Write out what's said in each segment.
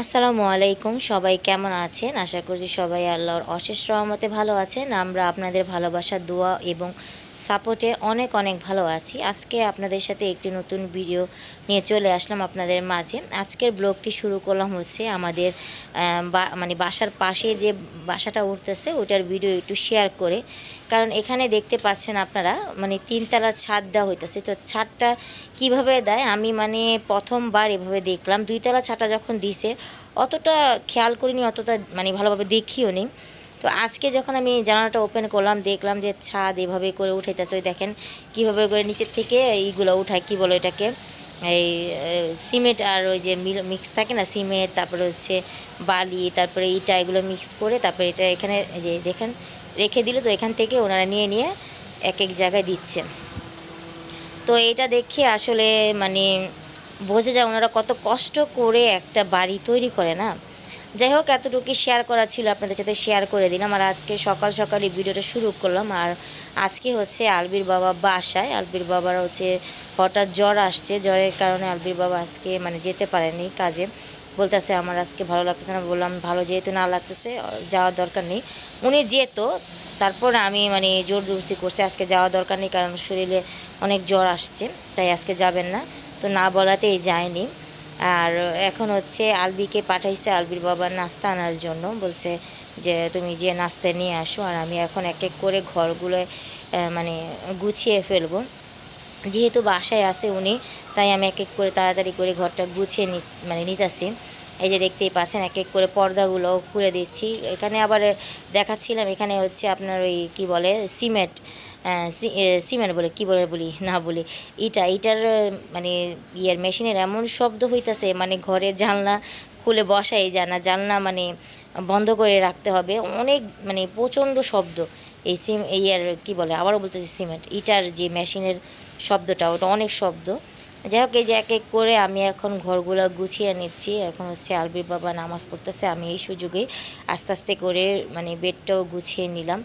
আসসালামু আলাইকুম। সবাই কেমন আছেন? আশা করছি সবাই আল্লাহর অশেষ রহমতে ভালো আছেন। আমরা আপনাদের ভালোবাসা, দোয়া এবং সাপোর্টে অনেক অনেক ভালো আছি। আজকে আপনাদের সাথে একটি নতুন ভিডিও নিয়ে চলে আসলাম আপনাদের মাঝে। আজকের ব্লগটি শুরু করলাম হচ্ছে আমাদের মানে বাসার পাশে যে বাসাটা উঠতেছে ওটার ভিডিও একটু শেয়ার করে। কারণ এখানে দেখতে পাচ্ছেন আপনারা মানে 3 তলার ছাদ দেওয়া হইতেছে। তো ছাদটা কিভাবে দেয় আমি মানে প্রথমবার এভাবে দেখলাম। 2 তলা ছাদটা যখন দিছে অতটা খেয়াল করিনি, অতটা মানে ভালোভাবে দেখিও নি। তো আজকে যখন আমি জানালাটা ওপেন করলাম দেখলাম যে ছাদ এভাবে করে উঠাইতেছে। ওই দেখেন কীভাবে করে নিচের থেকে এইগুলো উঠায়, কী বলো এটাকে, এই সিমেন্ট আর ওই যে মিক্স থাকে না, সিমেন্ট তারপরে হচ্ছে বালি তারপরে ইটা, এগুলো মিক্স করে তারপরে এটা এখানে যে দেখেন রেখে দিল। তো এখান থেকে ওনারা নিয়ে নিয়ে এক এক জায়গায় দিচ্ছে। তো এটা দেখে আসলে মানে বোঝা যায় ওনারা কত কষ্ট করে একটা বাড়ি তৈরি করে না। যাই হোক, এতটুকু শেয়ার করা ছিল, আপনাদের সাথে শেয়ার করে দিলাম। আর আজকে সকাল সকাল এই ভিডিওটা শুরু করলাম। আর আজকে হচ্ছে আলবির বাবা বাসায়। আলবির বাবার হচ্ছে হঠাৎ জ্বর আসছে, জ্বরের কারণে আলবির বাবা আজকে মানে যেতে পারেনি কাজে। বলতেছে আমার আজকে ভালো লাগতেছে না। বললাম ভালো যেহেতু না লাগতেছে যাওয়ার দরকার নেই। উনি যেত, তারপর আমি মানে জোর জবরদস্তি করছি আজকে যাওয়া দরকার নেই, কারণ শরীরে অনেক জ্বর আসছে, তাই আজকে যাবেন না। তো না বলাতেই যায়নি। আর এখন হচ্ছে আলবিকে পাঠাইছে আলবির বাবার নাস্তা আনার জন্য, বলছে যে তুমি যে নাস্তা নিয়ে আসো। আর আমি এখন এক এক করে ঘরগুলো মানে গুছিয়ে ফেলবো। যেহেতু বাসায় আছে উনি, তাই আমি এক এক করে তাড়াতাড়ি করে ঘরটা গুছিয়ে মানে নিতেছি। এই যে দেখতেই পাচ্ছেন এক এক করে পর্দাগুলো খুলে দিচ্ছি। এখানে আবার দেখাচ্ছিলাম, এখানে হচ্ছে আপনার ওই কী বলে সিমেন্ট, সিমেন্ট বলে কী বলি না বলি ইটার মানে ইয়ের মেশিনের এমন শব্দ হইতেছে, মানে ঘরে জানলা খুলে বসাই যায় না, জানলা মানে বন্ধ করে রাখতে হবে, অনেক মানে প্রচণ্ড শব্দ। এই ইয়ার কী বলে আবারও বলতেছি সিমেন্ট ইটার যে মেশিনের শব্দটা, ওটা অনেক শব্দ। যাই হোক, এই যে এক এক করে আমি এখন ঘরগুলো গুছিয়ে নিচ্ছি। এখন হচ্ছে আলবির বাবা নামাজ পড়তেছে, আমি এই সুযোগে আস্তে আস্তে করে মানে বেডটাও গুছিয়ে নিলাম।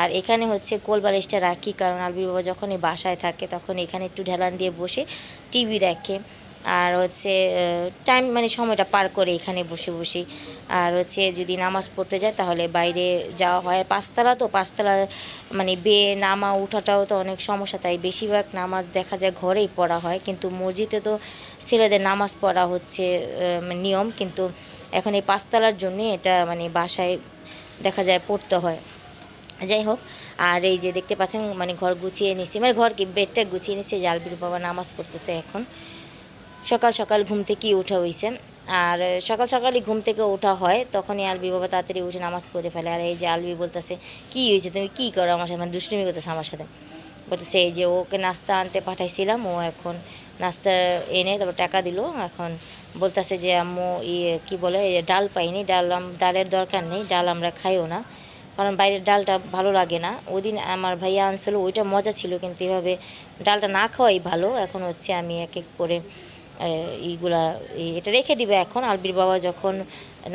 আর এখানে হচ্ছে কোলবালিশটা রাখি, কারণ আলবির বাবা যখনই বাসায় থাকে তখন এখানে একটু ঢেলান দিয়ে বসে টিভি দেখে। আর হচ্ছে টাইম মানে সময়টা পার করে এখানে বসে বসে। আর হচ্ছে যদি নামাজ পড়তে যায় তাহলে বাইরে যাওয়া হয়। পাঁচতলা তো, পাঁচতলা মানে বেয়ে নামা উঠাটাও তো অনেক সমস্যা, তাই বেশিরভাগ নামাজ দেখা যায় ঘরেই পড়া হয়। কিন্তু মসজিদে তো ছেলেদের নামাজ পড়া হচ্ছে নিয়ম, কিন্তু এখন এই পাঁচতলার জন্য এটা মানে বাসায় দেখা যায় পড়তে হয়। যাই হোক, আর এই যে দেখতে পাচ্ছেন মানে ঘর গুছিয়ে নিচ্ছি, মানে ঘর কি বেডটা গুছিয়ে নিচ্ছি। যে আলবির বাবা নামাজ পড়তেছে এখন। সকাল সকাল ঘুম থেকেই ওঠা হয়েছে। আর সকাল সকালই ঘুম থেকে ওঠা হয়, তখনই আলবি বাবা তাড়াতাড়ি উঠে নামাজ পড়ে ফেলে। আর এই যে আলবি বলতেছে কী হয়েছে, তুমি কী করো আমার সাথে, মানে দুষ্টুমি করতেছে আমার সাথে। বলতেছে এই যে ওকে নাস্তা আনতে পাঠাইছিলাম, ও এখন নাস্তা এনে তারপর টাকা দিল। এখন বলতেছে যে আম্মু কী বলে ডাল পাইনি, ডালের দরকার নেই, ডাল আমরা খাইও না, কারণ বাইরের ডালটা ভালো লাগে না। ওই দিন আমার ভাইয়া আনছিল, ওইটা মজা ছিল, কিন্তু এভাবে ডালটা না খাওয়াই ভালো। এখন হচ্ছে আমি এক এক করে এইগুলা এটা রেখে দিবে। এখন আলবির বাবা যখন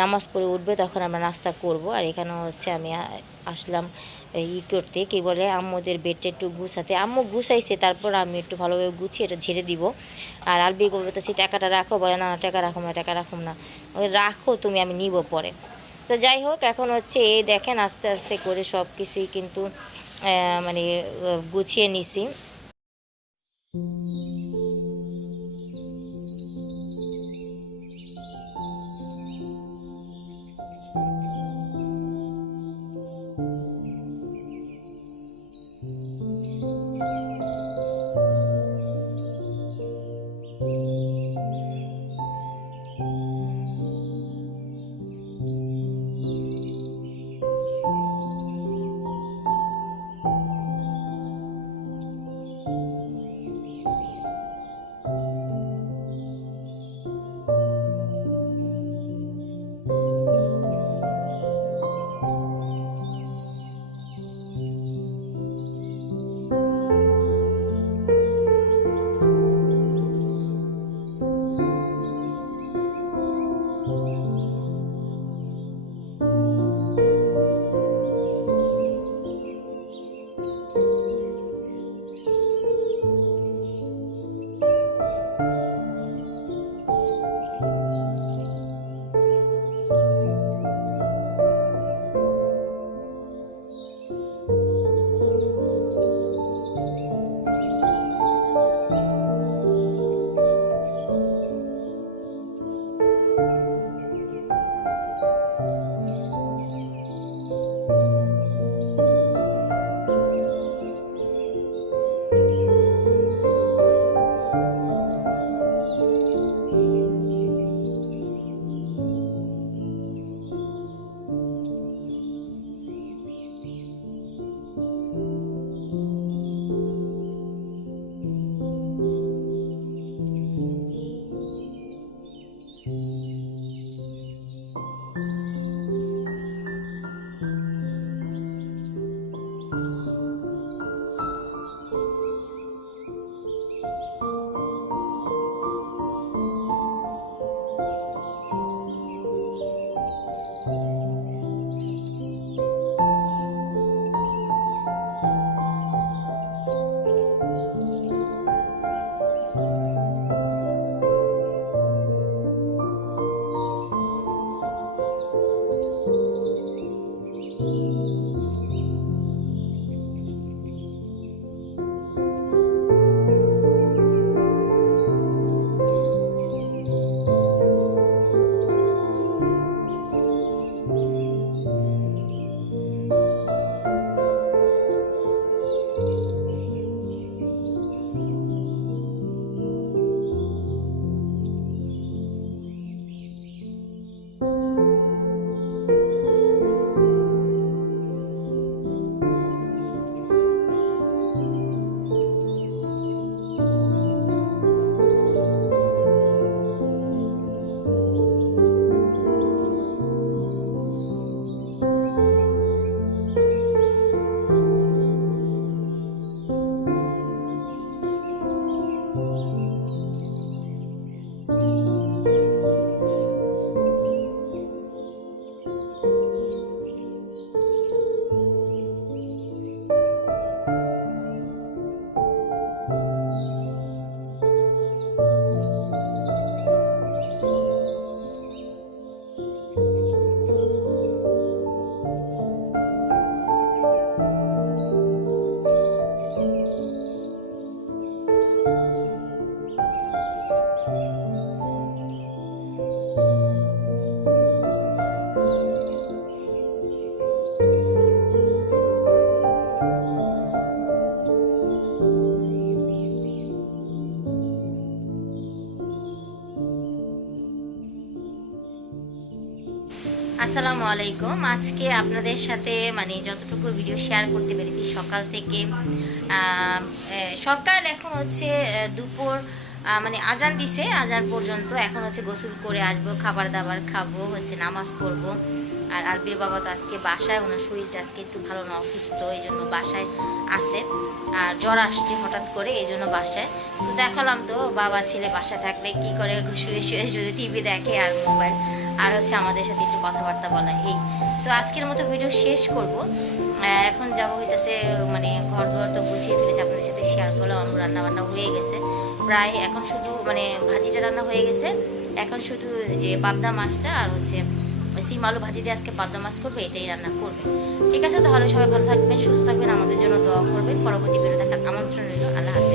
নামাজ পড়ে উঠবে তখন আমরা নাস্তা করব। আর এখানে হচ্ছে আমি আসলাম করতে কী বলে আম্মুদের বেডটা একটু গুছাতে। আম্মু গুছাইছে, তারপর আমি একটু ভালোভাবে গুছিয়ে এটা ঝেড়ে দিব। আর আলবি বলতেছি টাকাটা রাখো, বলে না টাকা রাখুম না, টাকা রাখুম না, রাখো তুমি, আমি নিব পরে। তো যাই হোক, এখন হচ্ছে এই দেখেন আস্তে আস্তে করে সব কিছুই কিন্তু মানে গুছিয়ে নিছি। আসসালামু আলাইকুম। আজকে আপনাদের সাথে মানে যতটুকু ভিডিও শেয়ার করতে পেরেছি সকাল থেকে সকাল এখন হচ্ছে দুপুর মানে আজান দিছে, আজান পর্যন্ত এখন হচ্ছে গোসল করে আসবো, খাবার দাবার খাবো, হচ্ছে নামাজ পড়বো। আর আলবির বাবা তো আজকে বাসায়, ওনার শরীরটা আজকে একটু ভালো না, অসুস্থ, এই জন্য বাসায় আছে। আর জ্বর আসছে হঠাৎ করে, এই জন্য বাসায়। তো দেখালাম তো বাবা ছেলে বাসায় থাকলে কি করে, শুয়ে শুয়ে শুধু টিভি দেখে আর মোবাইল, আর হচ্ছে আমাদের সাথে একটু কথাবার্তা বলা এই। তো আজকের মতো ভিডিও শেষ করব। এখন যাবো হইতেছে মানে ঘর দুয়ার তো গুছিয়ে ফেলেছি, আপনাদের সাথে শেয়ার করলাম। আমার রান্না বান্না হয়ে গেছে প্রায়, এখন শুধু মানে ভাজিটা রান্না হয়ে গেছে, এখন শুধু যে পাবদা মাছটা আর হচ্ছে সিম আলু ভাজি দিয়ে আজকে পাবদা মাছ করবে, এটাই রান্না করবে। ঠিক আছে, তাহলে সবাই ভালো থাকবেন, সুস্থ থাকবেন, আমাদের জন্য দোয়া করবেন। পরবর্তী ভিডিও দেখার আমন্ত্রণ রইল। আল্লাহ হাফেজ।